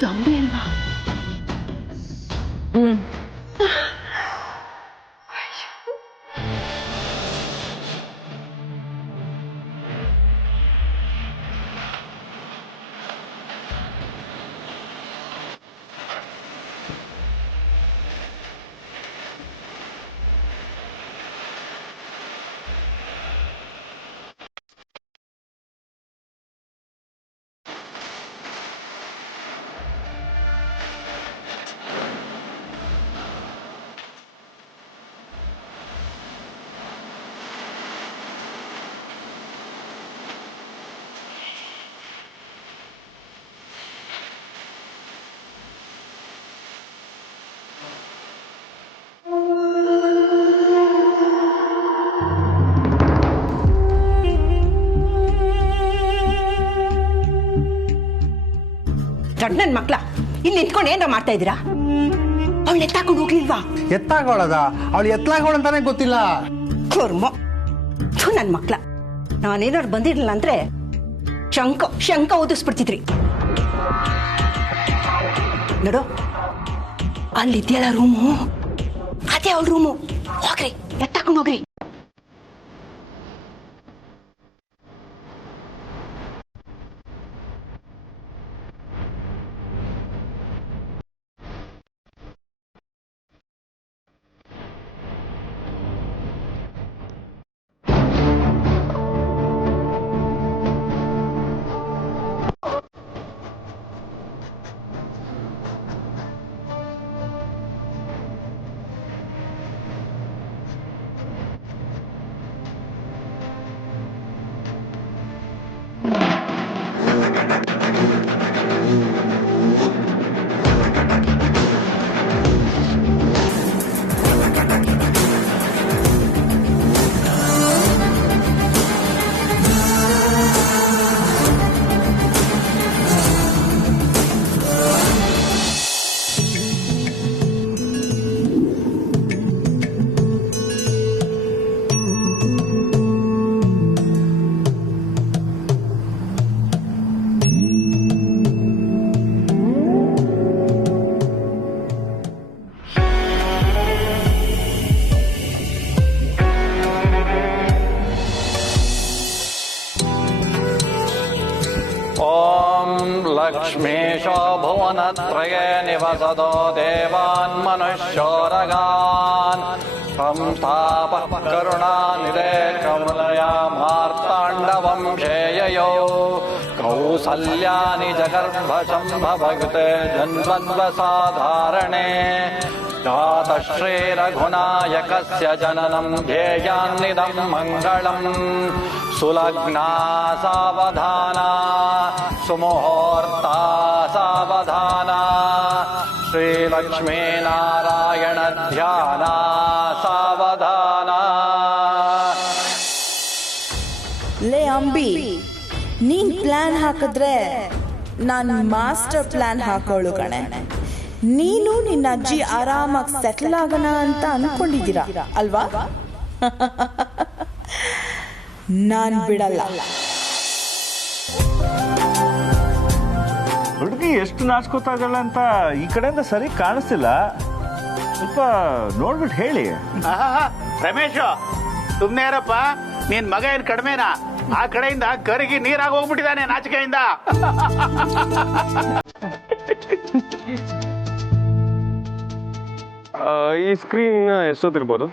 ಅದು ಅಂಬೆ ಅಲ್ವಾ? ನನ್ ಮಕ್ಳ ಇಲ್ಲಿ ನಿಂತ್ಕೊಂಡು ಏನಾರ ಮಾಡ್ತಾ ಇದ್ದೀರಾ? ಅವಳು ಎತ್ತಾಕೊಂಡು ಹೋಗ್ಲಿಲ್ವಾ? ಎತ್ತಾಗೋಳದ ಅವಳು ಎತ್ತಲಾಗೋಳ ಅಂತಾನೆ ಗೊತ್ತಿಲ್ಲ. ನನ್ ಮಕ್ಳ ನಾನೇನಾರು ಬಂದಿರಲಿಲ್ಲ ಅಂದ್ರೆ ಶಂಕ ಓದಿಸ್ಬಿಡ್ತಿದ್ರಿ. ನೋಡು, ಅಲ್ಲಿದ್ಯಲ್ಲ ರೂಮು, ಅದೇ ಅವಳ ರೂಮು. ಹೋಗ್ರಿ, ಎತ್ತಾಕೊಂಡು ಹೋಗ್ರಿ. लक्ष्मीशो भुवनत्रये निवसतो देवान् मनुष्योरगान् संस्थापः करुणानिधे कमलया मार्ताण्डवंशेययो कौसल्यानि जगर्भशम्भवयुते जन्मन्वसाधारणे जातश्रीरघुनायकस्य जननं ध्येयान्निदं मङ्गलम् सुलग्ना सावधाना सुमुहूर्ता सावधाना श्रीलक्ष्मीनारायण ध्याना सावधाना। ले अंबी ನೀನ್ ಪ್ಲಾನ್ ಹಾಕಿದ್ರೆ ನಾನು ಮಾಸ್ಟರ್ ಪ್ಲಾನ್ ಹಾಕೋಳು ಕಣೆ. ನೀನು ನಿನ್ನ ಅಜ್ಜಿ ಆರಾಮಾಗಿ ಸೆಟಲ್ ಆಗೋಣ ಅಂತ ಅನ್ಕೊಂಡಿದ್ದೀರಾ ಅಲ್ವಾ? ನಾನ್ ಬಿಡಲ್ಲ. ಹುಡುಗಿ ಎಷ್ಟು ನಾಚ್ಕೋತಾಗಲ್ಲ ಅಂತ ಈ ಕಡೆಯಿಂದ ಸರಿ ಕಾಣಿಸ್ತಿಲ್ಲ. ಸ್ವಲ್ಪ ನೋಡ್ಬಿಟ್ಟು ಹೇಳಿ. ರಮೇಶ್, ಸುಮ್ನೆ ಇರಪ್ಪ. ನೀನ್ ಮಗ ಏನ್ ಕಡಿಮೆನಾ? ಆ ಕಡೆಯಿಂದ ಕರಗಿ ನೀರಾಗಿ ಹೋಗ್ಬಿಟ್ಟಿದ್ದಾನೆ ನಾಚಿಕೆಯಿಂದ. ಈ ಸ್ಕ್ರೀನ್ ಎಷ್ಟೊತ್ತಿರ್ಬೋದು?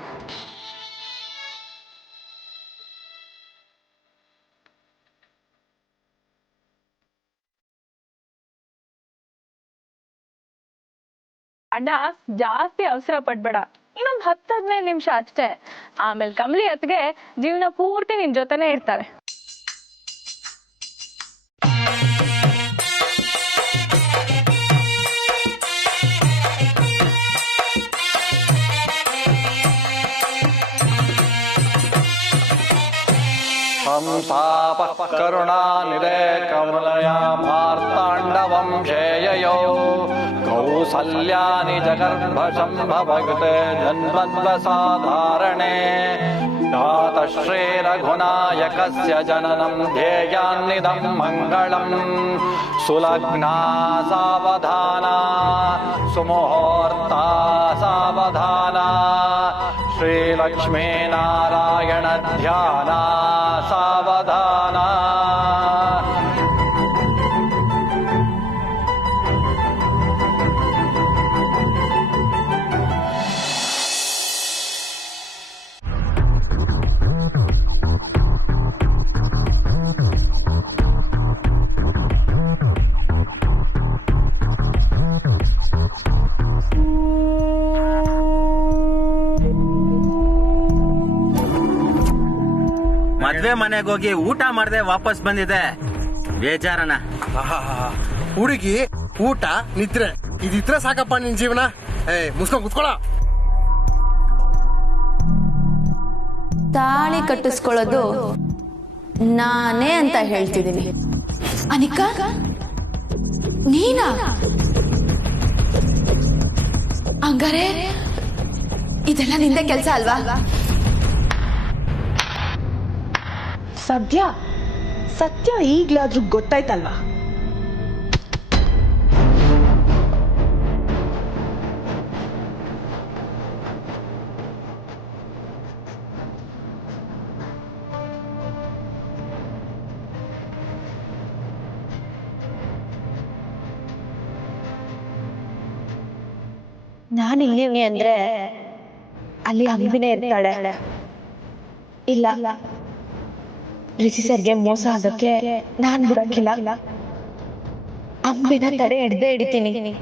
ಅಣ್ಣ, ಜಾಸ್ತಿ ಅವಸರ ಪಡ್ಬೇಡ. ಇನ್ನೊಂದು 10-15 ನಿಮಿಷ ಅಷ್ಟೇ. ಆಮೇಲೆ ಕಮಲಿ ಅತ್ಗೆ ಜೀವನ ಪೂರ್ತಿ ನಿನ್ ಜೊತೆನೆ ಇರ್ತಾರೆ. संस्थापः करुणानिधे कमलया मार्ताण्डवंशेययो कौसल्यानि जगर्भशम्भवयुते जन्मन्वसाधारणे श्रीरघुनायकस्य जननं ध्येयान्निदं मङ्गलम् सुलग्ना सावधाना सुमुहूर्ता सावधाना श्रीलक्ष्मीनारायण ध्याना सावधाना ಮದ್ವೆ ಮನೆಗೆ ಹೋಗಿ ಊಟ ಮಾಡದೆ ವಾಪಸ್ ಬಂದಿದೆ ಬೇಜಾರನ. ಹುಡುಗಿ ಊಟ ನಿದ್ರೆ ಇದಿದ್ರೆ ಸಾಕಪ್ಪ ನಿನ್ ಜೀವನ. ಮುಸ್ಕೊಂಡ್ ಕುತ್ಕೊಳ. ತಾಳಿ ಕಟ್ಟಿಸ್ಕೊಳ್ಳೋದು ನಾನೇ ಅಂತ ಹೇಳ್ತಿದ್ದೀನಿ. ಅನಿಕಾ ನೀನಾ? ಹಂಗಾರೆ ಇದೆಲ್ಲ ನಿಂದೆ ಕೆಲ್ಸ ಅಲ್ವಾ? ಸತ್ಯ ಈಗ್ಲಾದ್ರೂ ಗೊತ್ತಾಯ್ತಲ್ವಾ? ನಾನು ಇಲ್ಲಿ ಅಂದ್ರೆ ಅಲ್ಲಿ ಅಂಬಿನೇ ಇರ್ತಾಳೆ. ಇಲ್ಲ, ರಿಷಿ ಸರ್ಗೆ ಮೋಸ ಆಗೋಕ್ಕೆ ನಾನ್ ಬಿಡಕ್ಕಿಲ್ಲ. ಅಂಬಿನ ತಡೆ ಹಿಡ್ದೇ ಹಿಡಿತೀನಿ.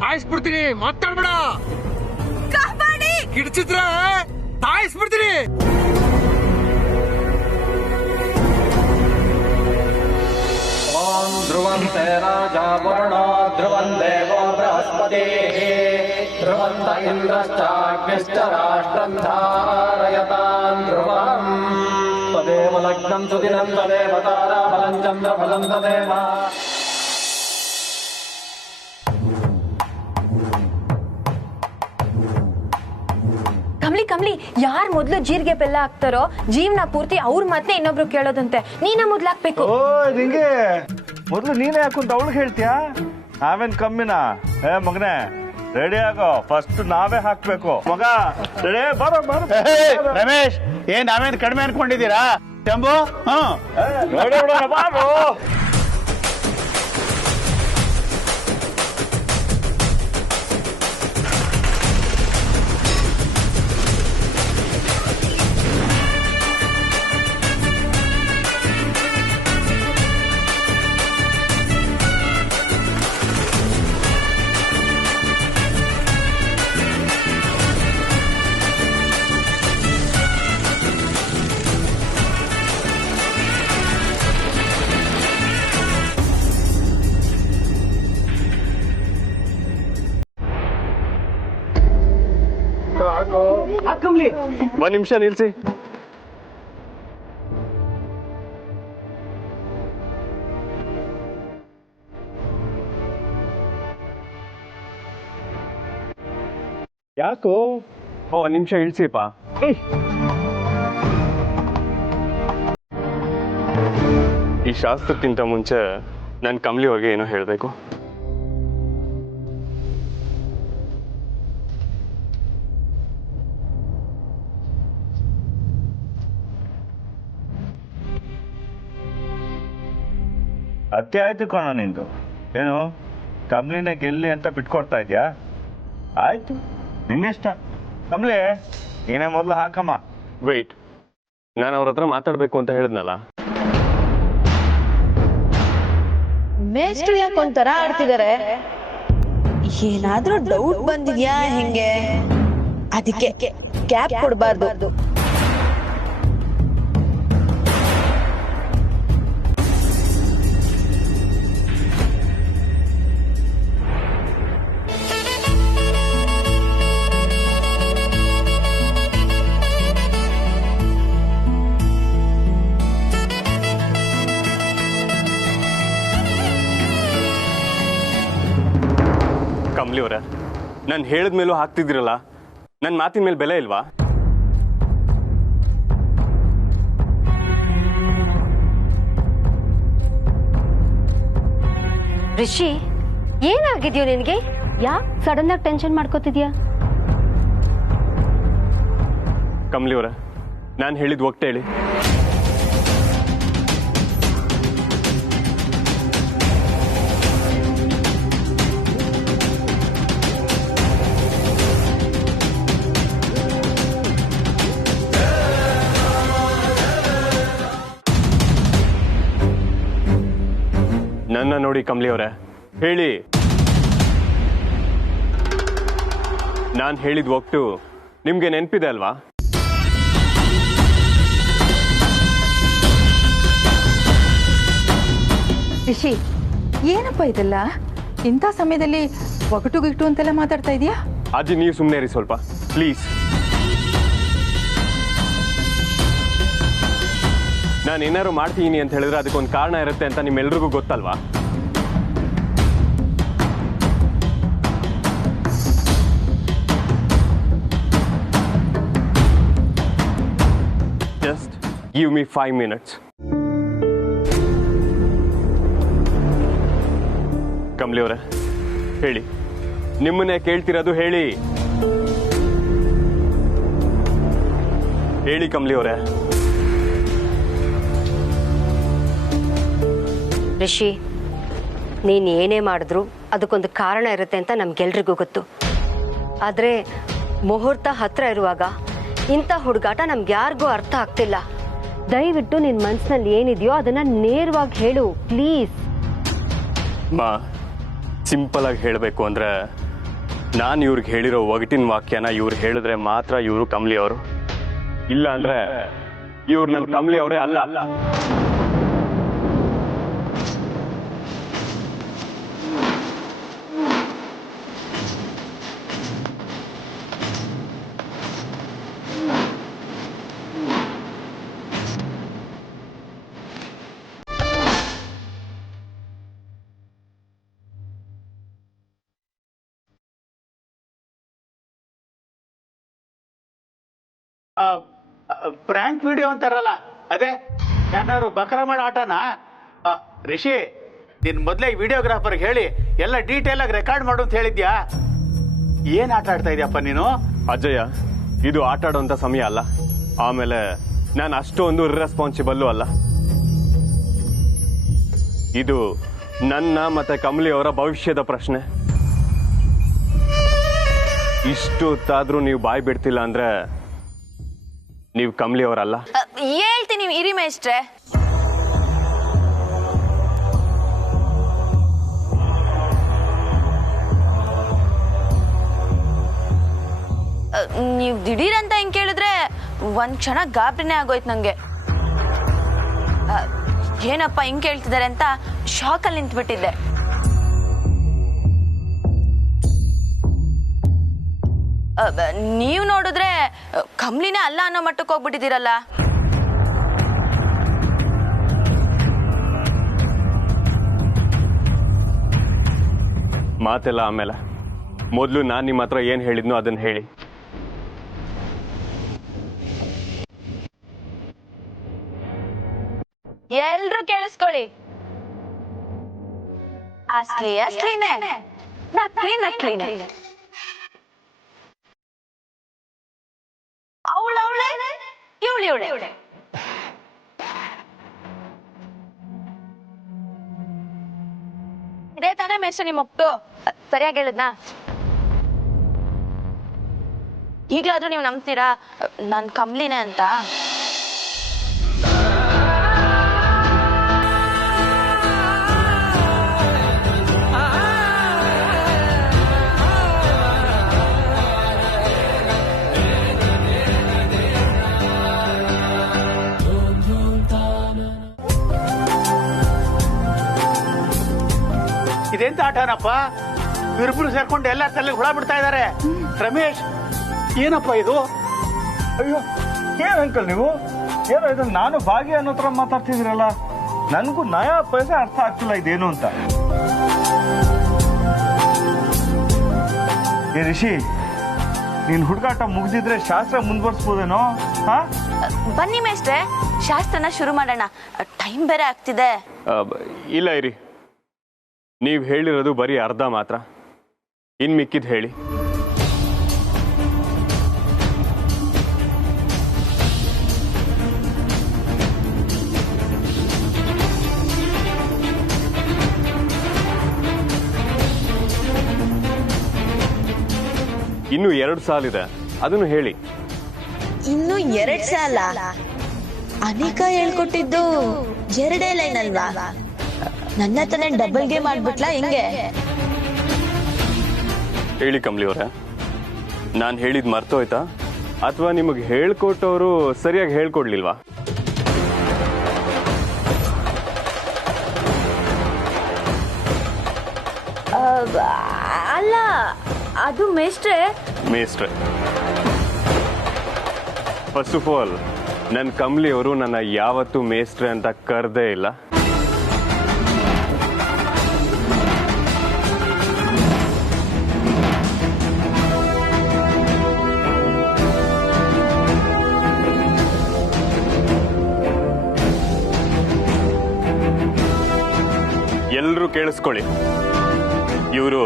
ಸಾಯಿಸ್ಬಿಡ್ತೀನಿ, ಮಾತಾಡ್ಬೇಡ. ಕಿಡ್ಚಿದ್ರ ಸಾಯಿಸ್ಬಿಡ್ತೀನಿ. ॐ ध्रुवन्ते राजा वरुणो ध्रुवं देवो बृहस्पतिः ध्रुवन्त इन्द्रश्चाग्निश्च राष्ट्रं धारयतां ध्रुवम् तदेव लग्नं सुदिनं तदेव ताराबलं चन्द्रबलं तदेव. ಕಮ್ಲಿ ಯಾರ್ ಮೊದ್ಲು ಜೀರಿಗೆ ಬೆಲ್ಲ ಹಾಕ್ತಾರೋ ಜೀವನ ಪೂರ್ತಿ ಅವ್ರ ಮತ್ತೆ ಇನ್ನೊಬ್ರು ಕೇಳೋದಂತೆ. ನೀನ ಮೊದ್ಲು ಹಾಕ್ಬೇಕು. ಓ ನಿಂಗೆ ಮೊದ್ಲು ನೀನೇ ಹಾಕುಂತ ಅವಳಿಗೆ ಹೇಳ್ತೀಯಾ? ನಾವೇನ್ ಕಮ್ಮಿನಾ? ಮಗನೇ ರೆಡಿ ಆಗೋ, ಫಸ್ಟ್ ನಾವೇ ಹಾಕ್ಬೇಕು. ಮಗ ರೆಡಿ, ಬರೋ ಬರೋ. ರಮೇಶ್, ಏನ್ ನಾವೇನ್ ಕಡಿಮೆ ಅನ್ಕೊಂಡಿದ್ದೀರಾ? ಶಂಭು ರೆಡಿ ಬಿಡೋಣ, ಬಾರೋ. ಒಂದ್ ನಿಮಿಷ ನಿಲ್ಸಿ. ಯಾಕೋ? ಒಂದ್ ನಿಮಿಷ ಇಳ್ಸಿಪ್ಪ. ಈ ಶಾಸ್ತ್ರಕ್ಕಿಂತ ಮುಂಚೆ ನಾನು ಕಮಲಿ ಅವ್ರಿಗೆ ಏನೋ ಹೇಳಬೇಕು. ಅತ್ತೆ ಆಯ್ತು ಕಣ ನಿಂದು. ಏನು ಕಮಲಿನ ಗೆಲ್ಲಿ ಅಂತ ಬಿಟ್ಕೊಡ್ತಾ ಇದ್ಯಾ? ಆಯ್ತು, ನಿನ್ನಿಷ್ಟ. ಕಮಲಿ ಏನೇ ಮೊದಲು ಹಾಕಮ್ಮ. ವೆಯ್ಟ್, ನಾನು ಅವ್ರ ಹತ್ರ ಮಾತಾಡ್ಬೇಕು ಅಂತ ಹೇಳಿದ್ನಲ್ಲ. ಮೇಸ್ಟ್ರು ಯಾಕೆ ಒಂಥರ ಆಡ್ತಿದಾರೆ? ಏನಾದ್ರೂ ಡೌಟ್ ಬಂದಿದ್ಯಾ ಹೆಂಗೆ? ಅದಕ್ಕೆ ಕ್ಯಾಪ್ ಕೊಡಬಾರ್ದು. ಕಮಲಿ ಅವರೇ, ನಾನು ಹೇಳಿದ ಮೇಲೂ ಹಾಕ್ತಿದ್ದೀರಲ್ಲ, ನನ್ನ ಮಾತಿನ ಮೇಲೆ ಬೆಲೆ ಇಲ್ವಾ? ರಿಷಿ, ಏನಾಗಿದ್ಯೋ ನಿನಗೆ? ಯಾಕೆ ಸಡನ್ ಆಗಿ ಟೆನ್ಷನ್ ಮಾಡ್ಕೋತಿದ್ಯಾ? ಕಮಲಿ ಅವರೇ, ನಾನು ಹೇಳಿದ ಒಟ್ಟು ಹೇಳಿ. ನನ್ನ ನೋಡಿ ಕಮಲಿ ಅವರೇ, ಹೇಳಿ. ನಾನು ಹೇಳಿದ ಒಟ್ಟು ನಿಮ್ಗೆ ನೆನಪಿದೆ ಅಲ್ವಾ? ರಿಷಿ, ಏನಪ್ಪ ಇದೆಲ್ಲ? ಇಂಥ ಸಮಯದಲ್ಲಿ ಒಗಟು ಗಿಟ್ಟು ಅಂತೆಲ್ಲ ಮಾತಾಡ್ತಾ ಇದೀಯಾ? ಅಜ್ಜಿ, ನೀವು ಸುಮ್ಮನೆ ಇರಿ ಸ್ವಲ್ಪ ಪ್ಲೀಸ್. ನಾನು ಏನಾದ್ರು ಮಾಡ್ತೀನಿ ಅಂತ ಹೇಳಿದ್ರೆ ಅದಕ್ಕೊಂದು ಕಾರಣ ಇರುತ್ತೆ ಅಂತ ನಿಮ್ಮೆಲ್ರಿಗೂ ಗೊತ್ತಲ್ವಾ? Just give me 5 minutes. Kamali ಅವರೇ, ಹೇಳಿ. ನಿಮ್ಮನ್ನೇ ಕೇಳ್ತಿರೋದು, ಹೇಳಿ. ಹೇಳಿ ಕಮಲಿ ಅವರೇ. ರಿಷಿ, ನೀನು ಏನೇ ಮಾಡಿದ್ರು ಅದಕ್ಕೊಂದು ಕಾರಣ ಇರುತ್ತೆ ಅಂತ ನಮ್ಗೆಲ್ರಿಗೂ ಗೊತ್ತು. ಆದರೆ ಮುಹೂರ್ತ ಹತ್ರ ಇರುವಾಗ ಇಂಥ ಹುಡುಗಾಟ ನಮ್ಗೆ ಯಾರಿಗೂ ಅರ್ಥ ಆಗ್ತಿಲ್ಲ. ದಯವಿಟ್ಟು ನಿನ್ನ ಮನಸ್ಸಿನಲ್ಲಿ ಏನಿದೆಯೋ ಅದನ್ನ ನೇರವಾಗಿ ಹೇಳು ಪ್ಲೀಸ್. ಮಾ, ಸಿಂಪಲ್ ಆಗಿ ಹೇಳಬೇಕು ಅಂದ್ರೆ, ನಾನು ಇವ್ರಿಗೆ ಹೇಳಿರೋ ಒಗಟಿನ ವಾಕ್ಯನ ಇವ್ರು ಹೇಳಿದ್ರೆ ಮಾತ್ರ ಇವರು ಕಮಲಿ ಅವರು. ಇಲ್ಲ ಅಂದ್ರೆ ಇವ್ರು ನನ್ನ ಕಮಲಿ ಅವರೇ ಅಲ್ಲ. ಪ್ರ್ಯಾಂಕ್ ವಿಡಿಯೋ ಅಂತಾರಲ್ಲ, ಅದೇ ಯಾರು ಬಕರ ಮಾಡೋ ಆಟನ? ರಿಷಿ, ನೀನ್ ಮೊದಲೇ ವಿಡಿಯೋಗ್ರಾಫರ್ಗೆ ಹೇಳಿ ಎಲ್ಲ ಡೀಟೇಲ್ ಆಗಿ ರೆಕಾರ್ಡ್ ಮಾಡು ಅಂತ ಹೇಳಿದ್ಯಾ? ಏನ್ ಆಟ ಆಡ್ತಾ ಇದೆಯಪ್ಪ ನೀನು? ಅಜಯ, ಇದು ಆಟ ಆಡುವಂತ ಸಮಯ ಅಲ್ಲ. ಆಮೇಲೆ ನಾನು ಅಷ್ಟೊಂದು ಇರ್ರೆಸ್ಪಾನ್ಸಿಬಲ್ಲು ಅಲ್ಲ. ಇದು ನನ್ನ ಮತ್ತೆ ಕಮಲಿ ಅವರ ಭವಿಷ್ಯದ ಪ್ರಶ್ನೆ. ಇಷ್ಟೊತ್ತಾದ್ರೂ ನೀವು ಬಾಯಿ ಬಿಡ್ತಿಲ್ಲ ಅಂದ್ರೆ ನೀವು ಕಮಲಿ ಅವರಲ್ಲ. ಹೇಳ್ತೀನಿ ಇರಿ ಮೇಷ್ಟ್ರೆ. ನೀವು ದಿಢೀರ್ ಅಂತ ಹೆಂಗ್ ಕೇಳಿದ್ರೆ ಒಂದ್ ಕ್ಷಣ ಗಾಬರಿನೇ ಆಗೋಯ್ತು ನಂಗೆ. ಏನಪ್ಪ ಹಿಂಗ್ ಕೇಳ್ತಿದ್ದಾರೆ ಅಂತ ಶಾಕಲ್ಲಿ ನಿಂತ್ಬಿಟ್ಟಿದ್ದೆ. ನೀವು ನೋಡಿದ್ರೆ ಕಮ್ಲಿನೇ ಅಲ್ಲ ಅನ್ನೋ ಮಟ್ಟಕ್ಕೆ ಹೋಗ್ಬಿಟ್ಟಿದ್ದೀರಲ್ಲ. ಮಾತೆಲ್ಲ ಆಮೇಲೆ, ಮೊದಲು ನಾನು ನಿಮ್ಮ ಹತ್ರ ಏನ್ ಹೇಳಿದ್ನೋ ಅದನ್ನ ಹೇಳಿ. ಎಲ್ರು ಕೇಳಿಸ್ಕೊಳ್ಳಿ. ಅಸ್ಲಿನೇ ನಕ್ಲಿನೇ. ಅವಳವಳೆ ಇವಳೆ. ಇದೇ ತಾನೇ ಮೇಷ್ಟ್ರೆ ನಿಮ್ಮ ಒಪ್ತು? ಸರಿಯಾಗಿ ಹೇಳಿದ್ನಾ? ಈಗಲಾದ್ರೂ ನೀವು ನಂಬ್ತೀರಾ ನಾನ್ ಕಮ್ಲಿನೇ ಅಂತ? ಇದೆಂತ ಆಟನಪ್ಪ? ಇಬ್ಬರು ಸೇರ್ಕೊಂಡು ಎಲ್ಲ ತಲೆಗೆ ಹುಳ ಬಿಡ್ತಾ ಇದ್ದಾರೆ. ರಮೇಶ್, ಏನಪ್ಪ ಇದು? ಅಯ್ಯೋ, ಏನ್ ಅಂಕಲ್ ನೀವು? ಏನೋ ಇದು ನಾನು ಭಾಗ್ಯ ಅನ್ನೋ ತರ ಮಾತಾಡ್ತಿದ್ದೀರಲ್ಲ. ನನಗೂ ನಯಾ ಪೈಸೆ ಅರ್ಥ ಆಗ್ತಿಲ್ಲ ಇದೇನು ಅಂತ. ಏ ರಿಷಿ, ನೀನ್ ಹುಡುಗಾಟ ಮುಗಿದಿದ್ರೆ ಶಾಸ್ತ್ರ ಮುಂದುವರ್ಸ್ಬೋದೇನೋ? ಹಾ, ಬನ್ನಿ ಮೇಷ್ಟ್ರೆ, ಶಾಸ್ತ್ರನ ಶುರು ಮಾಡೋಣ. ಟೈಮ್ ಬೇರೆ ಆಗ್ತಿದೆ. ಇಲ್ಲ ಇರಿ, ನೀವು ಹೇಳಿರೋದು ಬರೀ ಅರ್ಧ ಮಾತ್ರ. ಇನ್ ಮಿಕ್ಕಿದ್ ಹೇಳಿ. ಇನ್ನು 2 ಸಾಲಿದೆ, ಅದನ್ನು ಹೇಳಿ. ಇನ್ನು 2 ಸಾಲ? ಅನಿಕಾ ಹೇಳ್ಕೊಟ್ಟಿದ್ದು 2 ಲೈನ್ ಅಲ್ವಾ? ನನ್ನ ತಾನೇ ಡಬಲ್ ಗೇಮ್ ಆಡ್ಬಿಟ್ಲಾ ಹೆಂಗೆ? ಹೇಳಿ ಕಮಲಿ ಅವರೇ, ನಾನು ಹೇಳಿದ್ ಮರ್ತೋಯ್ತಾ ಅಥವಾ ನಿಮಗೆ ಹೇಳ್ಕೊಟ್ಟವರು ಸರಿಯಾಗಿ ಹೇಳ್ಕೊಡ್ಲಿಲ್ವಾ? ಅಲ್ಲ, ಅದು ಮೇಷ್ಟ್ರೆ. ಫಸ್ಟ್ ಆಫ್ ಆಲ್, ನನ್ನ ಕಮಲಿ ಅವರು ನನ್ನ ಯಾವತ್ತೂ ಮೇಸ್ಟ್ರೆ ಅಂತ ಕರೆದೇ ಇಲ್ಲ. ಎಲ್ರೂ ಕೇಳಿಸ್ಕೊಳ್ಳಿ, ಇವರು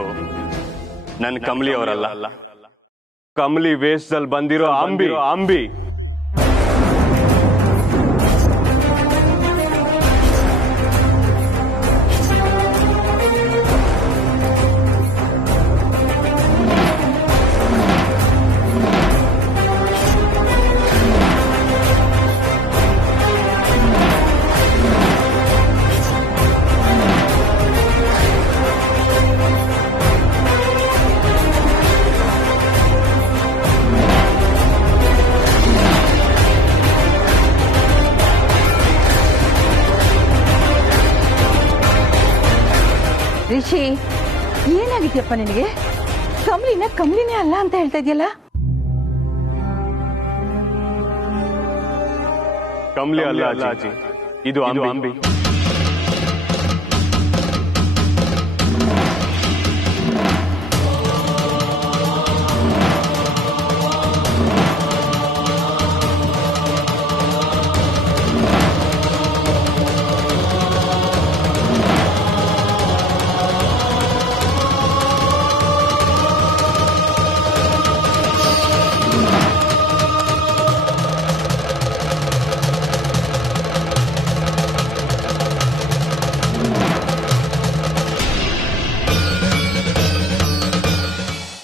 ನನ್ನ ಕಮಲಿ ಅವರಲ್ಲ, ಕಮಲಿ ವೇಷದಲ್ಲಿ ಬಂದಿರೋ ಅಂಬಿ. ರಿಷಿ, ಏನಾಗಿದ್ಯಪ್ಪ ನಿನಗೆ? ಕಮಲಿನೇ ಅಲ್ಲ ಅಂತ ಹೇಳ್ತಾ ಇದೆಯಲ್ಲ? ಕಮಲಿ ಅಲ್ಲ ಅಜ್ಜಿ, ಇದು ಅಂಬಿ.